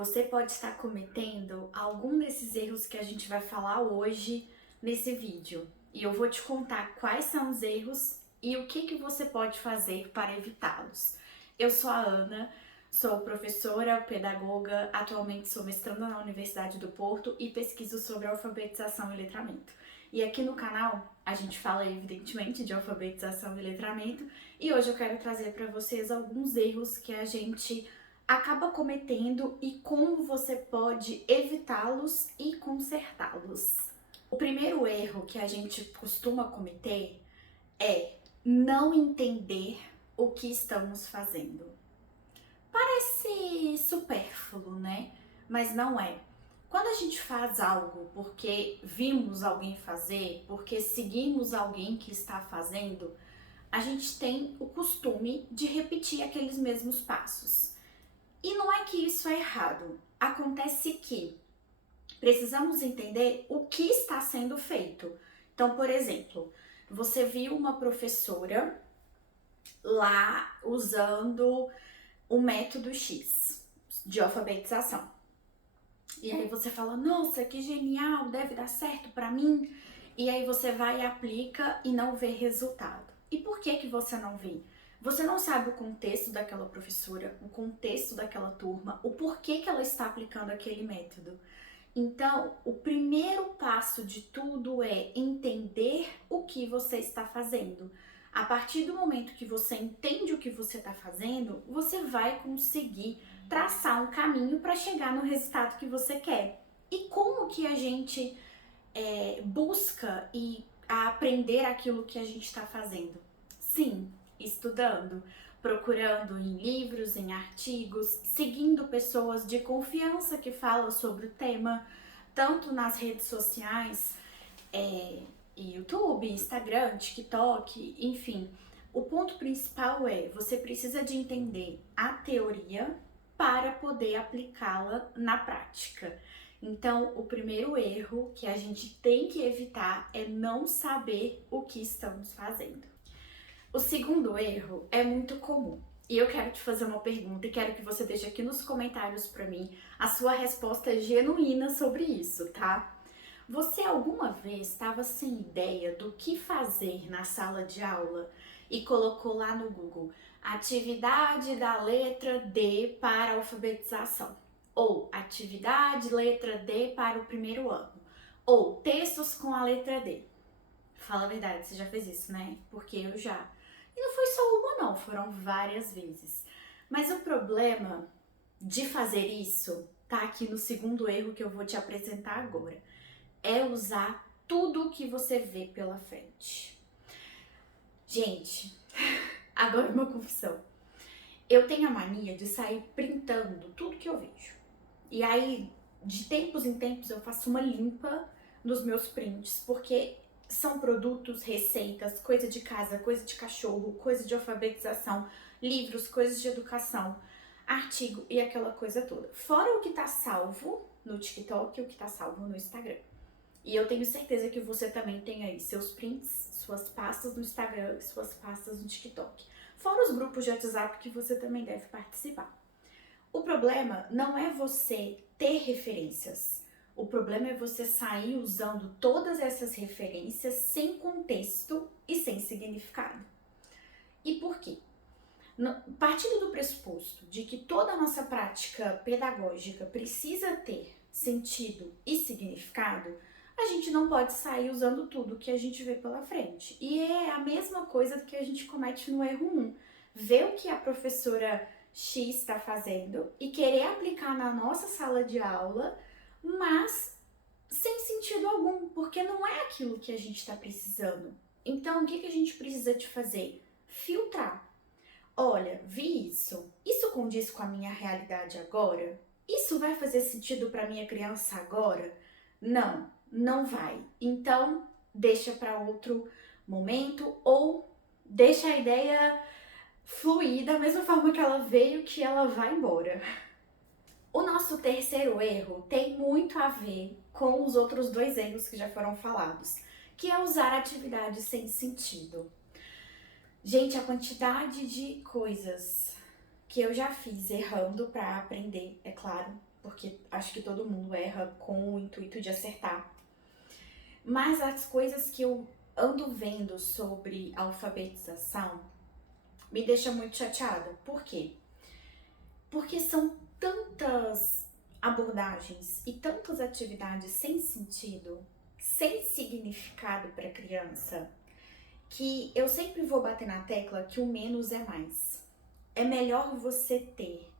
você pode estar cometendo algum desses erros que a gente vai falar hoje nesse vídeo. E eu vou te contar quais são os erros e o que você pode fazer para evitá-los. Eu sou a Ana, sou professora, pedagoga, atualmente sou mestranda na Universidade do Porto e pesquiso sobre alfabetização e letramento. E aqui no canal a gente fala evidentemente de alfabetização e letramento e hoje eu quero trazer para vocês alguns erros que a gente acaba cometendo e como você pode evitá-los e consertá-los. O primeiro erro que a gente costuma cometer é não entender o que estamos fazendo. Parece supérfluo, né? Mas não é. Quando a gente faz algo porque vimos alguém fazer, porque seguimos alguém que está fazendo, a gente tem o costume de repetir aqueles mesmos passos. E não é que isso é errado. Acontece que precisamos entender o que está sendo feito. Então, por exemplo, você viu uma professora lá usando o método X de alfabetização. E aí você fala, nossa, que genial, deve dar certo para mim. E aí você vai e aplica e não vê resultado. E por que você não vê? Você não sabe o contexto daquela professora, o contexto daquela turma, o porquê que ela está aplicando aquele método. Então, o primeiro passo de tudo é entender o que você está fazendo. A partir do momento que você entende o que você está fazendo, você vai conseguir traçar um caminho para chegar no resultado que você quer. E como que a gente busca e aprender aquilo que a gente está fazendo? Sim, estudando, procurando em livros, em artigos, seguindo pessoas de confiança que falam sobre o tema, tanto nas redes sociais, YouTube, Instagram, TikTok, enfim. O ponto principal é, você precisa de entender a teoria para poder aplicá-la na prática. Então, o primeiro erro que a gente tem que evitar é não saber o que estamos fazendo. O segundo erro é muito comum. E eu quero te fazer uma pergunta e quero que você deixe aqui nos comentários para mim a sua resposta genuína sobre isso, tá? Você alguma vez estava sem ideia do que fazer na sala de aula e colocou lá no Google atividade da letra D para alfabetização? Ou atividade letra D para o primeiro ano? Ou textos com a letra D? Fala a verdade, você já fez isso, né? Porque eu já. E não foi só uma não, foram várias vezes. Mas o problema de fazer isso tá aqui no segundo erro que eu vou te apresentar agora. É usar tudo que você vê pela frente. Gente, agora uma confissão. Eu tenho a mania de sair printando tudo que eu vejo. E aí, de tempos em tempos, eu faço uma limpa nos meus prints, porque são produtos, receitas, coisa de casa, coisa de cachorro, coisa de alfabetização, livros, coisas de educação, artigo e aquela coisa toda. Fora o que tá salvo no TikTok e o que tá salvo no Instagram. E eu tenho certeza que você também tem aí seus prints, suas pastas no Instagram, suas pastas no TikTok. Fora os grupos de WhatsApp que você também deve participar. O problema não é você ter referências. O problema é você sair usando todas essas referências sem contexto e sem significado. E por quê? Partindo do pressuposto de que toda a nossa prática pedagógica precisa ter sentido e significado, a gente não pode sair usando tudo que a gente vê pela frente. E é a mesma coisa que a gente comete no erro 1. Ver o que a professora X está fazendo e querer aplicar na nossa sala de aula, mas sem sentido algum, porque não é aquilo que a gente está precisando. Então, o que a gente precisa de fazer? Filtrar. Olha, vi isso. Isso condiz com a minha realidade agora? Isso vai fazer sentido para minha criança agora? Não, não vai. Então, deixa para outro momento ou deixa a ideia fluir da mesma forma que ela veio, que ela vai embora. O nosso terceiro erro tem muito a ver com os outros dois erros que já foram falados, que é usar atividades sem sentido. Gente, a quantidade de coisas que eu já fiz errando para aprender, é claro, porque porque acho que todo mundo erra com o intuito de acertar. Mas as coisas que eu ando vendo sobre alfabetização me deixa muito chateada. Por quê? Porque são tantas abordagens e tantas atividades sem sentido, sem significado para a criança, que eu sempre vou bater na tecla que o menos é mais. É melhor você ter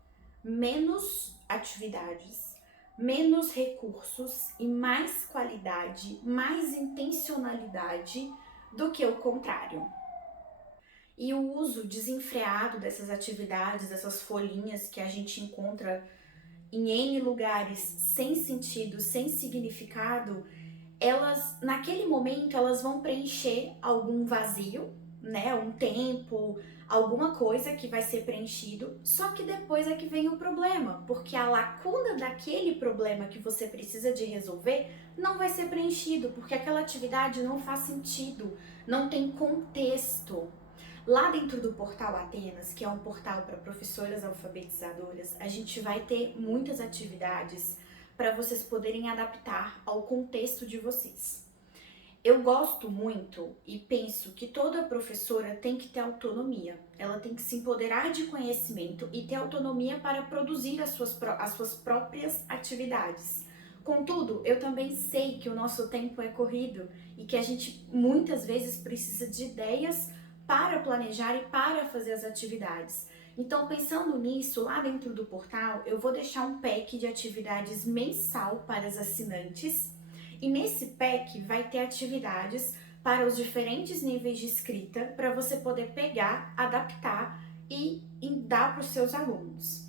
menos atividades, menos recursos e mais qualidade, mais intencionalidade do que o contrário. E o uso desenfreado dessas atividades, dessas folhinhas que a gente encontra em N lugares sem sentido, sem significado, elas, naquele momento, elas vão preencher algum vazio, né? Um tempo, alguma coisa que vai ser preenchido, só que depois é que vem o problema, porque a lacuna daquele problema que você precisa de resolver não vai ser preenchido, porque aquela atividade não faz sentido, não tem contexto. Lá dentro do Portal Atenas, que é um portal para professoras alfabetizadoras, a gente vai ter muitas atividades para vocês poderem adaptar ao contexto de vocês. Eu gosto muito e penso que toda professora tem que ter autonomia. Ela tem que se empoderar de conhecimento e ter autonomia para produzir as suas próprias atividades. Contudo, eu também sei que o nosso tempo é corrido e que a gente muitas vezes precisa de ideias para planejar e para fazer as atividades. Então, pensando nisso, lá dentro do portal, eu vou deixar um pack de atividades mensal para as assinantes. E nesse pack vai ter atividades para os diferentes níveis de escrita, para você poder pegar, adaptar e dar para os seus alunos.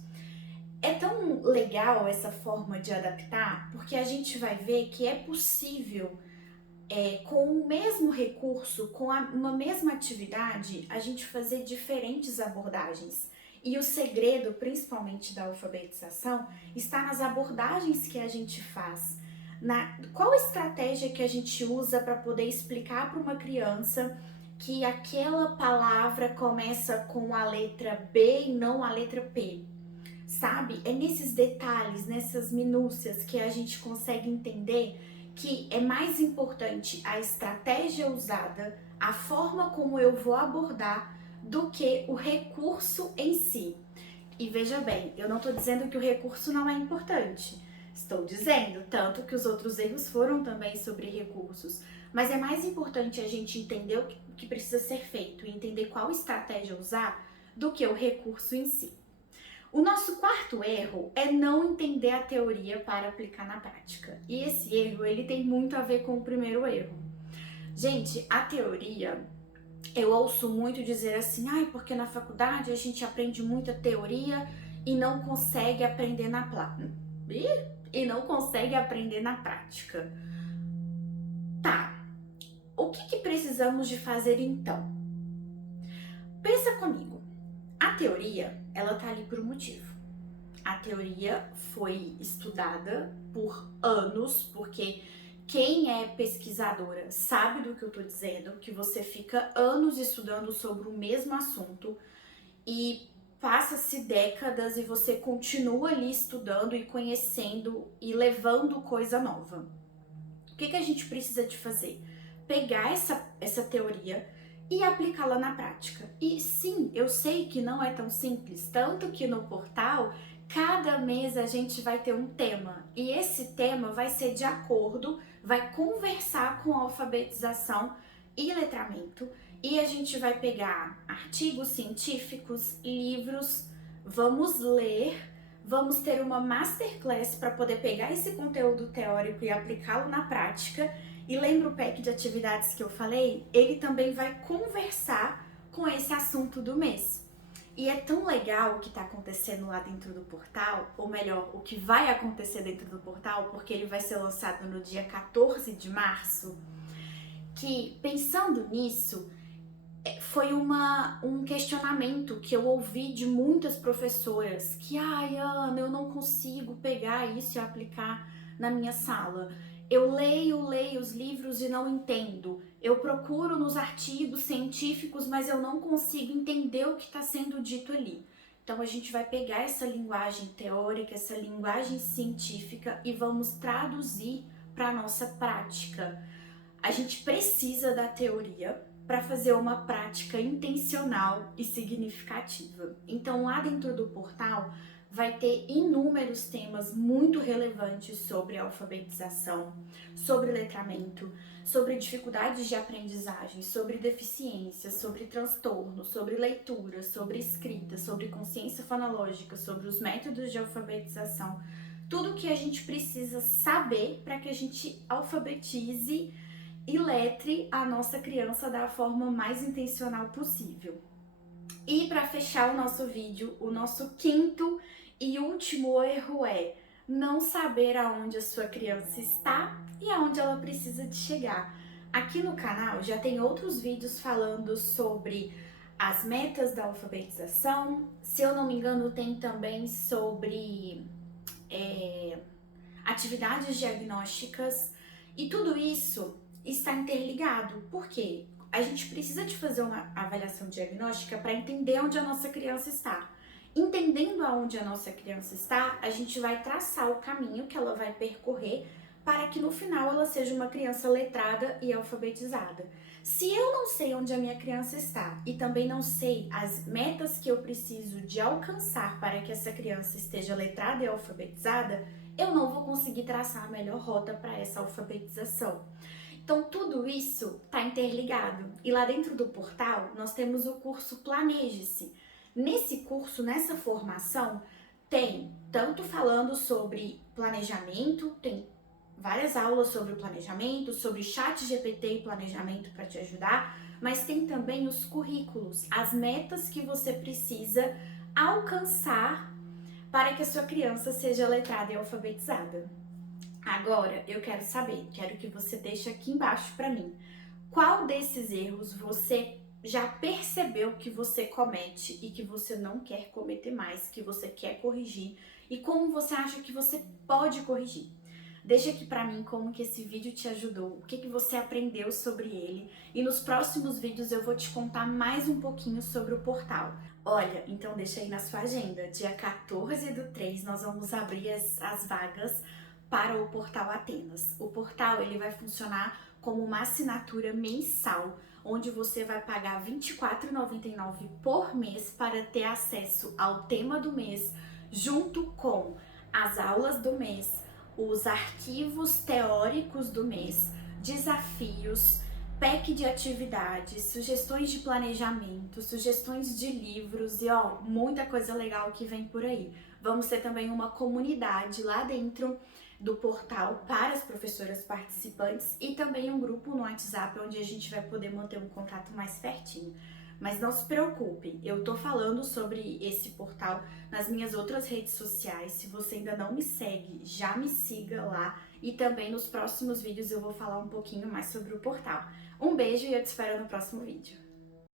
É tão legal essa forma de adaptar, porque a gente vai ver que é possível, com o mesmo recurso, com uma mesma atividade, a gente fazer diferentes abordagens. E o segredo, principalmente da alfabetização, está nas abordagens que a gente faz. Qual estratégia que a gente usa para poder explicar para uma criança que aquela palavra começa com a letra B e não a letra P? Sabe? É nesses detalhes, nessas minúcias que a gente consegue entender que é mais importante a estratégia usada, a forma como eu vou abordar, do que o recurso em si. E veja bem, eu não estou dizendo que o recurso não é importante. Estou dizendo, tanto que os outros erros foram também sobre recursos. Mas é mais importante a gente entender o que precisa ser feito e entender qual estratégia usar do que o recurso em si. O nosso quarto erro é não entender a teoria para aplicar na prática. E esse erro, ele tem muito a ver com o primeiro erro. Gente, a teoria, eu ouço muito dizer assim, porque na faculdade a gente aprende muita teoria e não consegue aprender na prática. Tá, o que precisamos de fazer então? Pensa comigo, a teoria, ela tá ali por um motivo. A teoria foi estudada por anos, porque quem é pesquisadora sabe do que eu tô dizendo, que você fica anos estudando sobre o mesmo assunto e passa-se décadas e você continua ali estudando e conhecendo e levando coisa nova. O que a gente precisa de fazer? Pegar essa teoria e aplicá-la na prática. E sim, eu sei que não é tão simples, tanto que no portal, cada mês a gente vai ter um tema, e esse tema vai ser de acordo, vai conversar com alfabetização e letramento, e a gente vai pegar artigos científicos, livros, vamos ler, vamos ter uma masterclass para poder pegar esse conteúdo teórico e aplicá-lo na prática. E lembra o pack de atividades que eu falei? Ele também vai conversar com esse assunto do mês. E é tão legal o que está acontecendo lá dentro do portal, ou melhor, o que vai acontecer dentro do portal, porque ele vai ser lançado no dia 14 de março, que pensando nisso, foi um questionamento que eu ouvi de muitas professoras, que Ana, eu não consigo pegar isso e aplicar na minha sala. Eu leio os livros e não entendo. Eu procuro nos artigos científicos, mas eu não consigo entender o que está sendo dito ali. Então a gente vai pegar essa linguagem teórica, essa linguagem científica e vamos traduzir para a nossa prática. A gente precisa da teoria para fazer uma prática intencional e significativa. Então, lá dentro do portal vai ter inúmeros temas muito relevantes sobre alfabetização, sobre letramento, sobre dificuldades de aprendizagem, sobre deficiência, sobre transtorno, sobre leitura, sobre escrita, sobre consciência fonológica, sobre os métodos de alfabetização. Tudo que a gente precisa saber para que a gente alfabetize e letre a nossa criança da forma mais intencional possível. E para fechar o nosso vídeo, o nosso quinto e último erro é não saber aonde a sua criança está e aonde ela precisa de chegar. Aqui no canal já tem outros vídeos falando sobre as metas da alfabetização. Se eu não me engano, tem também sobre atividades diagnósticas, e tudo isso está interligado. Por quê? A gente precisa de fazer uma avaliação diagnóstica para entender onde a nossa criança está. Entendendo aonde a nossa criança está, a gente vai traçar o caminho que ela vai percorrer para que no final ela seja uma criança letrada e alfabetizada. Se eu não sei onde a minha criança está e também não sei as metas que eu preciso de alcançar para que essa criança esteja letrada e alfabetizada, eu não vou conseguir traçar a melhor rota para essa alfabetização. Então, tudo isso está interligado. E lá dentro do portal, nós temos o curso Planeje-se. Nesse curso, nessa formação, tem tanto falando sobre planejamento, tem várias aulas sobre o planejamento, sobre chat GPT e planejamento para te ajudar, mas tem também os currículos, as metas que você precisa alcançar para que a sua criança seja letrada e alfabetizada. Agora, eu quero saber, quero que você deixe aqui embaixo para mim, qual desses erros você já percebeu que você comete e que você não quer cometer mais, que você quer corrigir, e como você acha que você pode corrigir. Deixa aqui pra mim como que esse vídeo te ajudou, o que que você aprendeu sobre ele, e nos próximos vídeos eu vou te contar mais um pouquinho sobre o portal. Olha, então deixa aí na sua agenda, dia 14/3 nós vamos abrir as vagas para o Portal Atenas. O portal ele vai funcionar como uma assinatura mensal, onde você vai pagar R$ 24,99 por mês para ter acesso ao tema do mês, junto com as aulas do mês, os arquivos teóricos do mês, desafios, pack de atividades, sugestões de planejamento, sugestões de livros e muita coisa legal que vem por aí. Vamos ter também uma comunidade lá dentro do portal para as professoras participantes e também um grupo no WhatsApp onde a gente vai poder manter um contato mais pertinho. Mas não se preocupe, eu tô falando sobre esse portal nas minhas outras redes sociais. Se você ainda não me segue, já me siga lá, e também nos próximos vídeos eu vou falar um pouquinho mais sobre o portal. Um beijo e eu te espero no próximo vídeo.